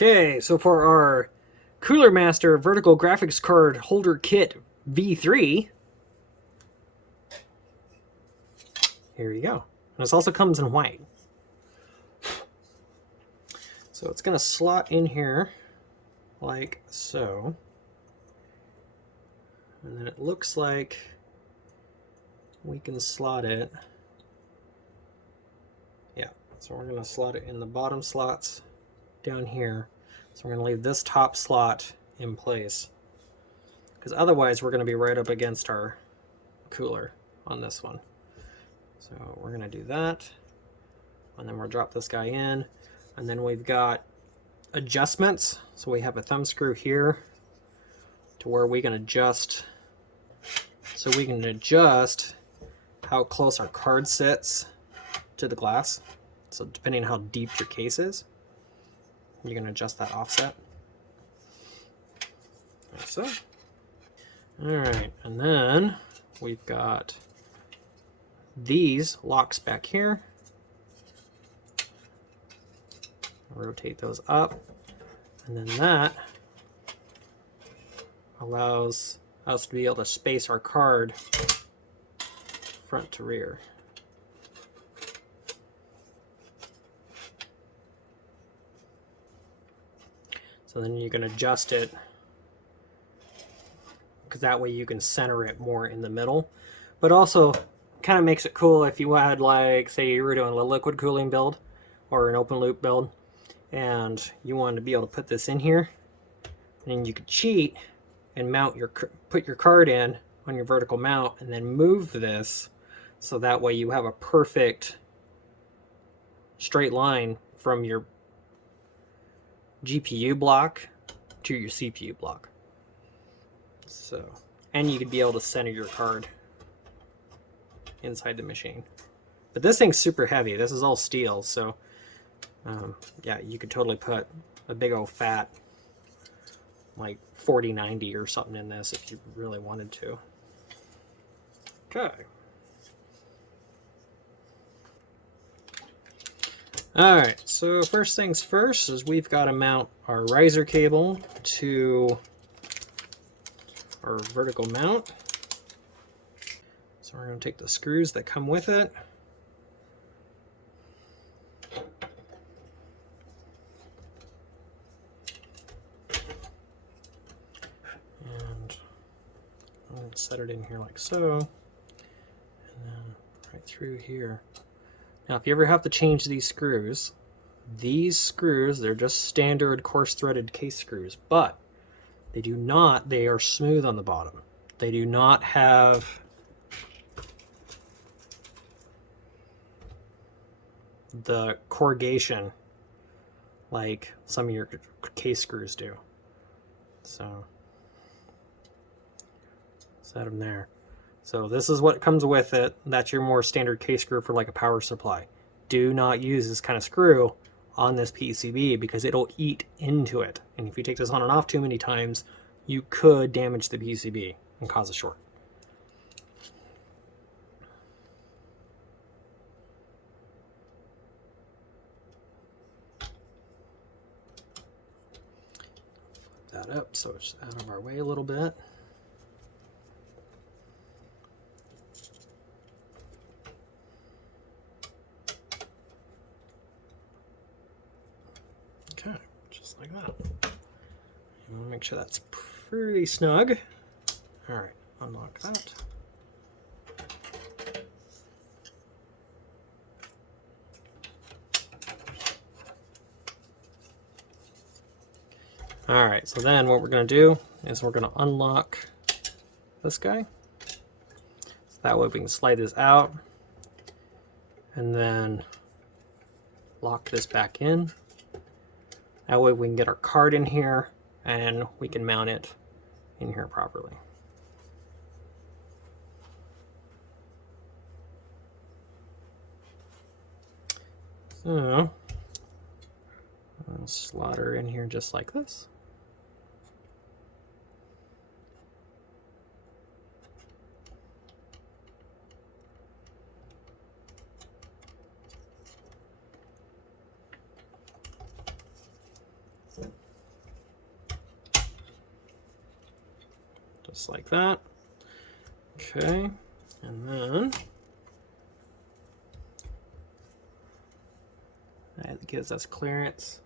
Okay, so for our Cooler Master vertical graphics card holder kit V3, here you go. And this also comes in white. So it's going to slot in here like so. And then it looks like we can slot it. Yeah, so we're going to slot it in the bottom slots down here. So we're going to leave this top slot in place, because otherwise we're going to be right up against our cooler on this one. So we're going to do that, and then we'll drop this guy in, and then we've got adjustments. So we have a thumb screw here to where we can adjust, so we can adjust how close our card sits to the glass. So depending on how deep your case is, you can adjust that offset. Like so. Alright, and then we've got these locks back here. Rotate those up, and then that allows us to be able to space our card front to rear. So then you can adjust it, because that way you can center it more in the middle. But also kind of makes it cool if you had, like, say you were doing a liquid cooling build or an open loop build, and you wanted to be able to put this in here, and then you could cheat and put your card in on your vertical mount, and then move this so that way you have a perfect straight line from your GPU block to your CPU block. So, and you could be able to center your card inside the machine. But this thing's super heavy. This is all steel, so yeah, you could totally put a big old fat like 4090 or something in this if you really wanted to. Okay. Alright, so first things first is we've got to mount our riser cable to our vertical mount. So we're going to take the screws that come with it. And I'm going to set it in here like so. And then right through here. Now, if you ever have to change these screws, they're just standard coarse threaded case screws, but they are smooth on the bottom. They do not have the corrugation like some of your case screws do. So, set them there. So this is what comes with it. That's your more standard case screw for like a power supply. Do not use this kind of screw on this PCB because it'll eat into it. And if you take this on and off too many times, you could damage the PCB and cause a short. Flip that up so it's out of our way a little bit. Okay, just like that. You want to make sure that's pretty snug. All right, unlock that. All right, so then what we're going to do is we're going to unlock this guy. So that way we can slide this out and then lock this back in. That way we can get our card in here and we can mount it in here properly. So I'll slot her in here just like this. Just like that. Okay, and then that gives us clearance.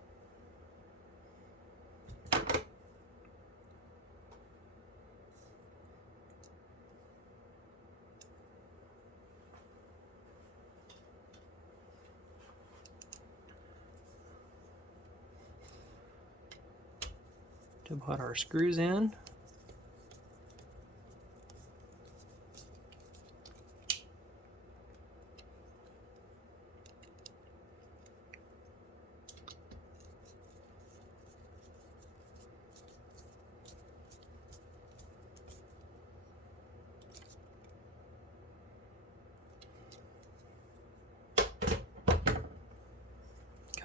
To put our screws in.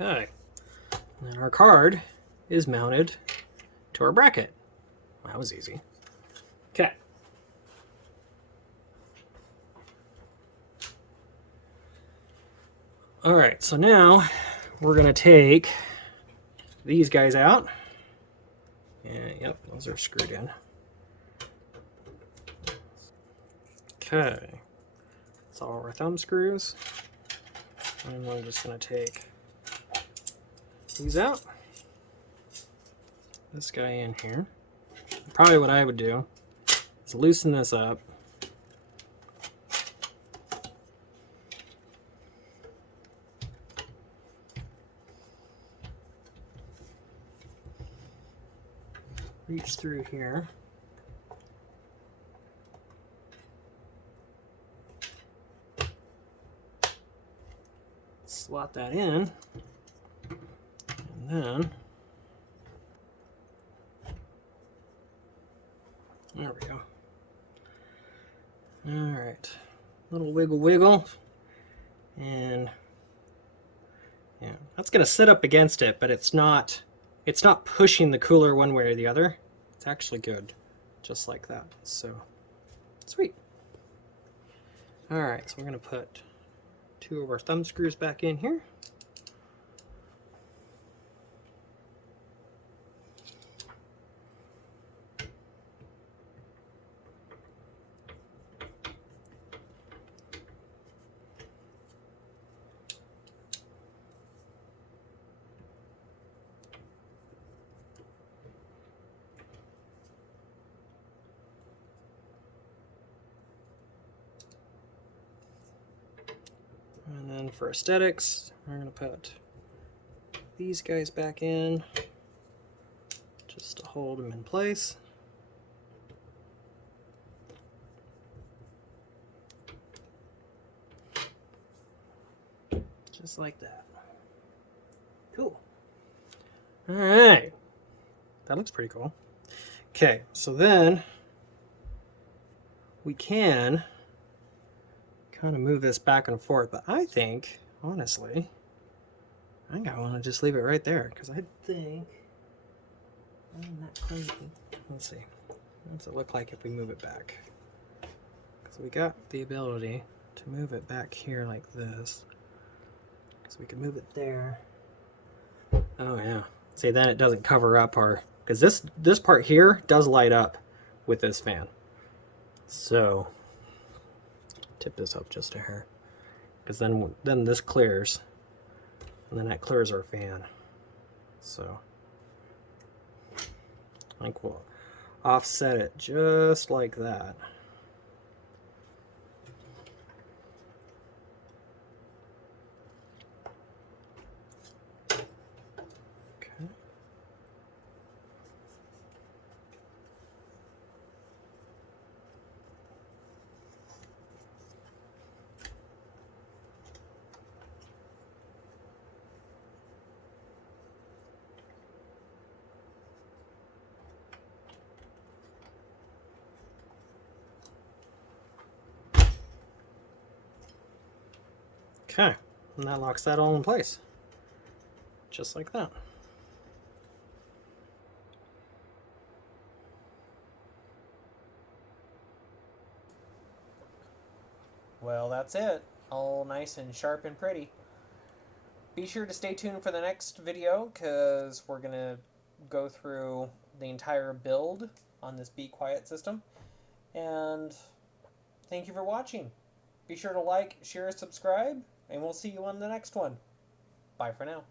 Okay, and then our card is mounted to our bracket. That was easy. Okay. All right, so now we're gonna take these guys out. And yep, those are screwed in. Okay, that's all our thumb screws. And we're just gonna take these out. This guy in here. Probably what I would do is loosen this up. Reach through here. Slot that in. And then there we go. All right, little wiggle wiggle, and yeah, that's gonna sit up against it, but it's not pushing the cooler one way or the other. It's actually good, just like that. So sweet. All right, so we're gonna put 2 of our thumb screws back in here. And then for aesthetics, we're going to put these guys back in just to hold them in place. Just like that. Cool. All right. That looks pretty cool. Okay, so then we can kind of move this back and forth, but I think, honestly, I think I want to just leave it right there, because I think I'm not crazy. Let's see. What does it look like if we move it back? Because we got the ability to move it back here like this. So we can move it there. Oh yeah. See, then it doesn't cover up our, because this part here does light up with this fan. So tip this up just a hair, because then this clears, and then that clears our fan. So I think we'll offset it just like that. Okay. Okay, and that locks that all in place. Just like that. Well, that's it. All nice and sharp and pretty. Be sure to stay tuned for the next video, because we're going to go through the entire build on this Be Quiet system. And thank you for watching. Be sure to like, share, subscribe, and we'll see you on the next one. Bye for now.